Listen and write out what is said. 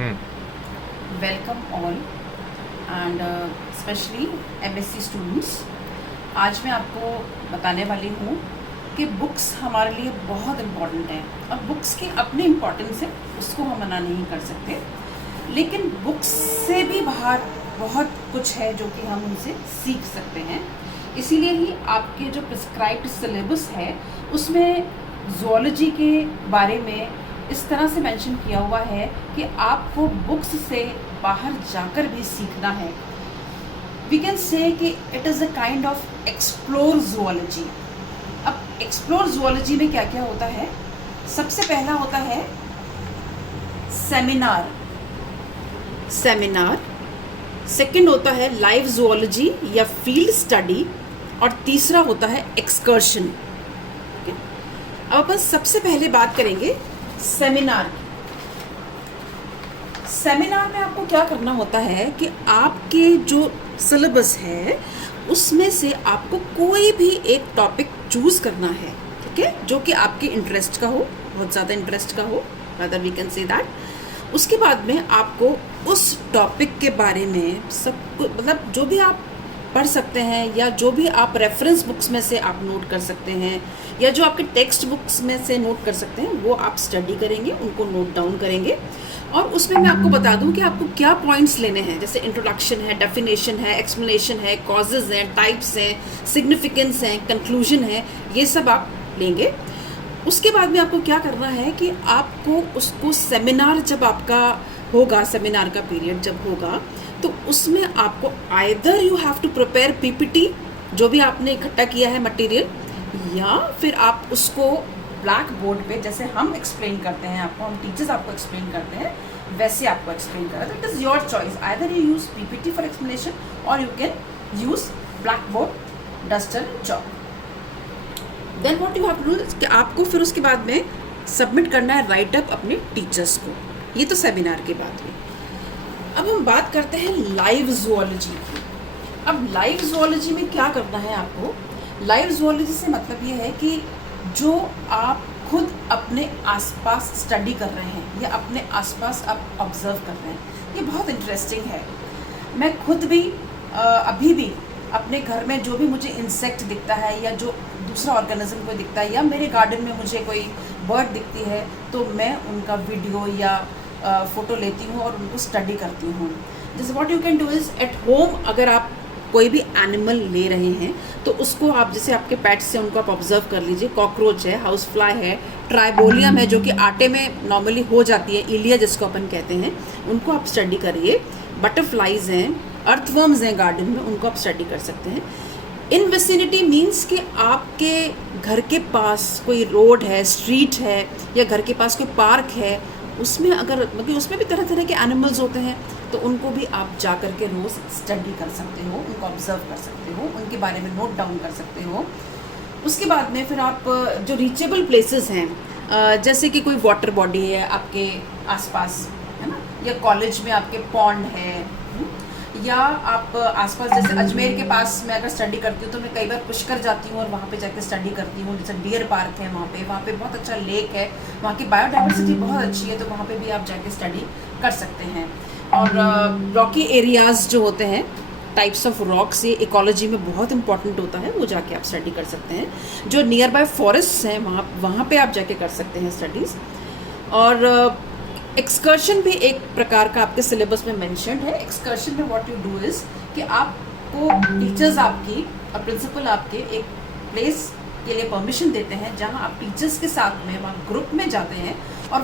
Welcome all and specially MSc students. आज मैं आपको बताने वाली हूँ कि बुक्स हमारे लिए बहुत इम्पॉर्टेंट हैं और बुक्स की अपनी इम्पॉर्टेंस है, उसको हम मना नहीं कर सकते। लेकिन बुक्स से भी बाहर बहुत कुछ है जो कि हम उनसे सीख सकते हैं। इसीलिए ही आपके जो प्रिस्क्राइब्ड सिलेबस है उसमें ज़ूलॉजी के बारे में इस तरह से मेंशन किया हुआ है कि आपको बुक्स से बाहर जाकर भी सीखना है। वी कैन से कि it is a kind of explore zoology. अब एक्सप्लोर ज़ूलॉजी में क्या क्या होता है? सबसे पहला होता है सेमिनार। सेकंड होता है लाइव ज़ूलॉजी या फील्ड स्टडी, और तीसरा होता है एक्सकर्शन। अब अपन सबसे पहले बात करेंगे सेमिनार में आपको क्या करना होता है कि आपके जो सिलेबस है उसमें से आपको कोई भी एक टॉपिक चूज करना है, ठीक है, जो कि आपके इंटरेस्ट का हो, बहुत ज़्यादा इंटरेस्ट का हो, other we can say that. उसके बाद में आपको उस टॉपिक के बारे में सब कुछ, मतलब जो भी आप पढ़ सकते हैं या जो भी आप रेफरेंस बुक्स में से आप नोट कर सकते हैं या जो आपके टेक्स्ट बुक्स में से नोट कर सकते हैं, वो आप स्टडी करेंगे, उनको नोट डाउन करेंगे। और उसमें मैं आपको बता दूं कि आपको क्या पॉइंट्स लेने हैं, जैसे इंट्रोडक्शन है, डेफिनेशन है, एक्सप्लेनेशन है, कॉजेज हैं, टाइप्स हैं, सिग्निफिकेंस हैं, कंक्लूजन है, ये सब आप लेंगे। उसके बाद में आपको क्या करना है कि आपको उसको सेमिनार जब आपका होगा, सेमिनार का पीरियड जब होगा, तो उसमें आपको either you have to prepare PPT, जो भी आपने इकट्ठा किया है मटेरियल, या फिर आप उसको ब्लैक बोर्ड पे जैसे हम एक्सप्लेन करते हैं आपको, हम टीचर्स आपको एक्सप्लेन करते हैं, वैसे आपको एक्सप्लेन करा। तो it is your choice, either you use PPT for explanation और you can use black board, duster, chalk. Then what you have to do कि आपको फिर उसके बाद में सबमिट करना है राइट अप अपने टीचर्स को। ये तो सेमिनार के बाद में। अब हम बात करते हैं लाइव ज़ूलॉजी की। अब लाइव ज़ूलॉजी में क्या करना है आपको? लाइव ज़ूलॉजी से मतलब ये है कि जो आप खुद अपने आसपास स्टडी कर रहे हैं या अपने आसपास आप ऑब्जर्व कर रहे हैं, ये बहुत इंटरेस्टिंग है। मैं खुद भी अभी भी अपने घर में जो भी मुझे इंसेक्ट दिखता है या जो दूसरा ऑर्गेनिज्म को दिखता है या मेरे गार्डन में मुझे कोई बर्ड दिखती है, तो मैं उनका वीडियो या फ़ोटो लेती हूँ और उनको स्टडी करती हूँ। जैसे what you can do is at home, अगर आप कोई भी एनिमल ले रहे हैं तो उसको आप, जैसे आपके पेट्स हैं, उनको आप ऑब्जर्व कर लीजिए। कॉकरोच है, हाउस फ्लाई है, ट्राइबोलियम है जो कि आटे में नॉर्मली हो जाती है, इलिया जिसको अपन कहते हैं, उनको आप स्टडी करिए। बटरफ्लाइज हैं, अर्थवर्म्स हैं गार्डन में, उनको आप स्टडी कर सकते हैं। इन विसिनिटी मीन्स कि आपके घर के पास कोई रोड है, स्ट्रीट है, या घर के पास कोई पार्क है, उसमें अगर, मतलब उसमें भी तरह तरह के एनिमल्स होते हैं, तो उनको भी आप जा कर के रोज़ स्टडी कर सकते हो, उनको ऑब्जर्व कर सकते हो, उनके बारे में नोट डाउन कर सकते हो। उसके बाद में फिर आप जो रीचेबल प्लेसेस हैं, जैसे कि कोई वाटर बॉडी है आपके आसपास, है ना, या कॉलेज में आपके पॉन्ड है, या आप आसपास, जैसे अजमेर के पास मैं अगर स्टडी करती हूँ तो मैं कई बार पुष्कर जाती हूँ और वहाँ पे जाके स्टडी करती हूँ। जैसे डियर पार्क है वहाँ पे बहुत अच्छा लेक है, वहाँ की बायोडाइवर्सिटी बहुत अच्छी है, तो वहाँ पे भी आप जाके स्टडी कर सकते हैं। और रॉकी एरियाज़ जो होते हैं, टाइप्स ऑफ रॉक्स, ये इकोलॉजी में बहुत इंपॉर्टेंट होता है, वो जाके आप स्टडी कर सकते हैं। जो नियर बाय फॉरेस्ट हैं वहाँ पे आप जाके कर सकते हैं स्टडीज़। और एक्सकर्शन भी एक प्रकार का आपके सिलेबस में मेंशन्ड है। एक्सकर्शन में व्हाट यू डू इज़ कि आपको टीचर्स आपकी और प्रिंसिपल आपके एक प्लेस के लिए परमिशन देते हैं जहां आप टीचर्स के साथ में वहाँ ग्रुप में जाते हैं और